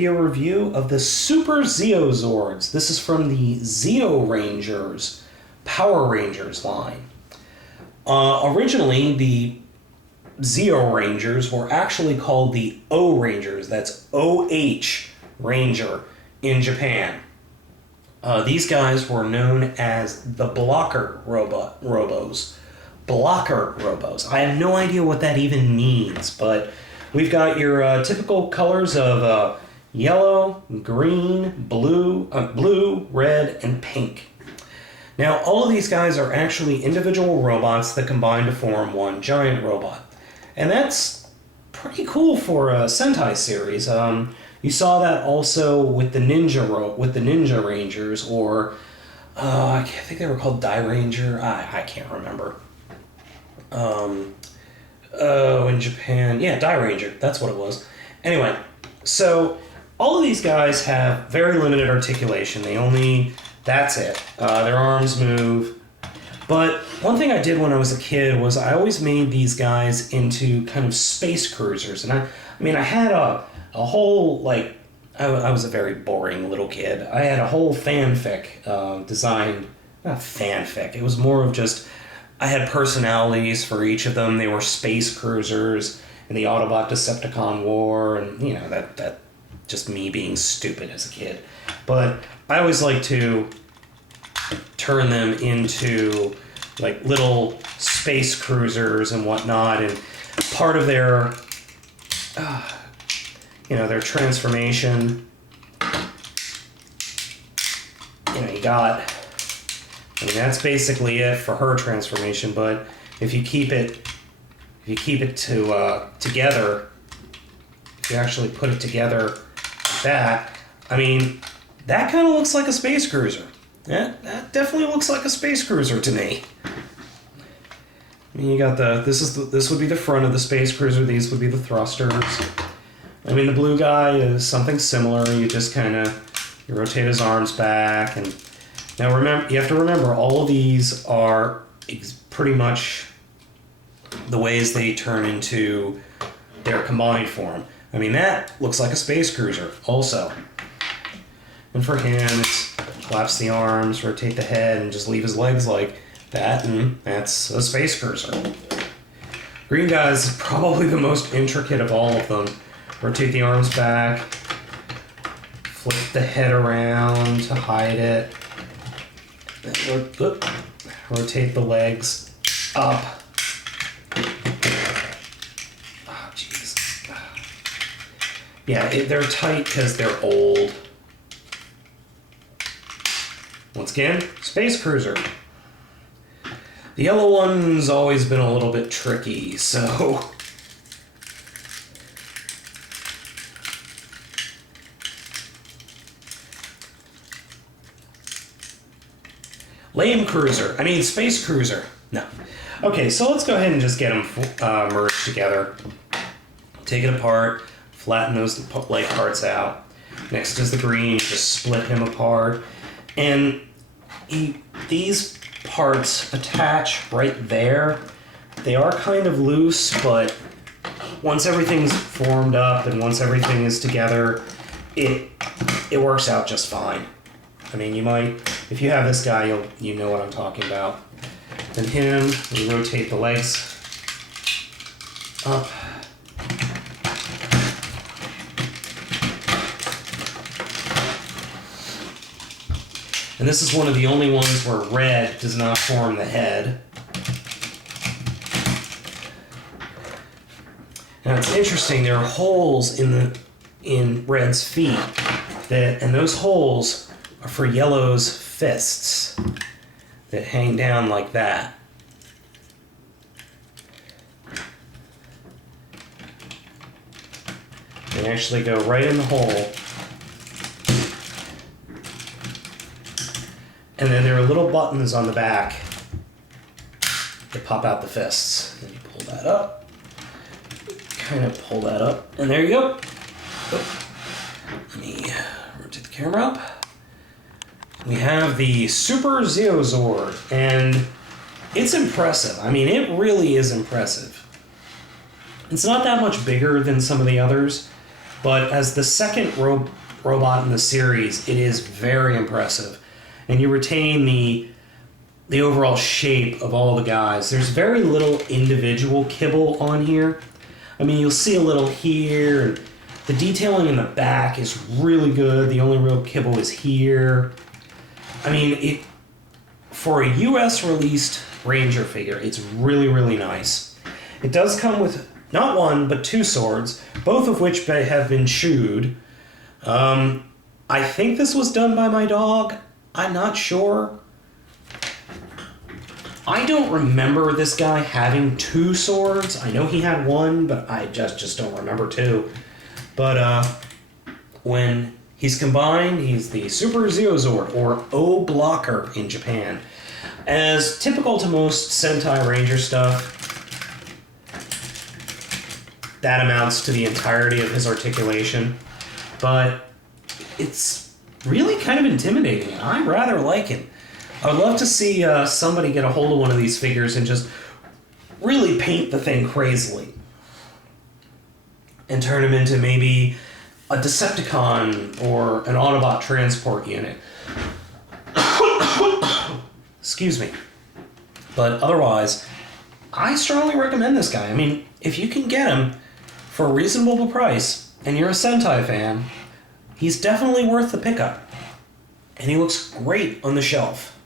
video review of the Super Zeozords. This is from the Zeo Rangers Power Rangers line. Originally, the Zeo Rangers were actually called the O Rangers. That's OH Ranger in Japan. These guys were known as the Blocker Robos. Blocker Robos. I have no idea what that even means, but we've got your typical colors of yellow, green, blue, red, and pink. Now, all of these guys are actually individual robots that combine to form one giant robot. And that's pretty cool for a Sentai series. You saw that also with the Ninja Rangers, or I think they were called Die Ranger. I can't remember. In Japan, yeah, Die Ranger. That's what it was. Anyway, so all of these guys have very limited articulation. That's it. Their arms move. But one thing I did when I was a kid was I always made these guys into kind of space cruisers. And I had a whole, like, I was a very boring little kid. I had a whole fanfic designed, not fanfic, it was more of just, I had personalities for each of them. They were space cruisers in the Autobot Decepticon War, and, you know, that just me being stupid as a kid. But I always like to turn them into like little space cruisers and whatnot, and part of their their transformation, that's basically it for her transformation. But if you keep it together, if you actually put it together like that, that kind of looks like a space cruiser. That definitely looks like a space cruiser to me. You got this would be the front of the space cruiser. These would be the thrusters. The blue guy is something similar. You just you rotate his arms back, and now you have to remember all of these are pretty much the ways they turn into their combined form. That looks like a space cruiser also. And for him, it's collapse the arms, rotate the head, and just leave his legs like that, and that's a space cruiser. Green guy is probably the most intricate of all of them. Rotate the arms back, flip the head around to hide it, rotate the legs up. Oh, jeez. Yeah, they're tight because they're old. Once again, space cruiser. The yellow one's always been a little bit tricky, so space cruiser. No. Okay, so let's go ahead and just get them merged together. Take it apart, flatten those light parts out. Next is the green, just split him apart. And these parts attach right there. They are kind of loose, but once everything's formed up and once everything is together, it works out just fine. You might, if you have this guy, you know what I'm talking about. Then him, we rotate the legs up. And this is one of the only ones where red does not form the head. Now it's interesting, there are holes in Red's feet, and those holes are for Yellow's fists that hang down like that. They actually go right in the hole. And then there are little buttons on the back that pop out the fists. Then you pull that up. Kind of pull that up. And there you go. Let me rotate the camera up. We have the Super Zeozord. And it's impressive. It really is impressive. It's not that much bigger than some of the others. But as the second robot in the series, it is very impressive. And you retain the overall shape of all the guys. There's very little individual kibble on here. I mean, you'll see a little here, and the detailing in the back is really good. The only real kibble is here. I mean, for a US released Ranger figure, it's really, really nice. It does come with not one, but two swords, both of which have been chewed. I think this was done by my dog. I'm not sure. I don't remember this guy having two swords. I know he had one, but I just don't remember two. But when he's combined, he's the Super Zeozord, or O-Blocker in Japan. As typical to most Sentai Ranger stuff, that amounts to the entirety of his articulation. But it's really kind of intimidating, and I rather like him. I would love to see somebody get a hold of one of these figures and just really paint the thing crazily. And turn him into maybe a Decepticon or an Autobot transport unit. Excuse me. But otherwise, I strongly recommend this guy. I mean, if you can get him for a reasonable price and you're a Sentai fan, he's definitely worth the pickup. And he looks great on the shelf.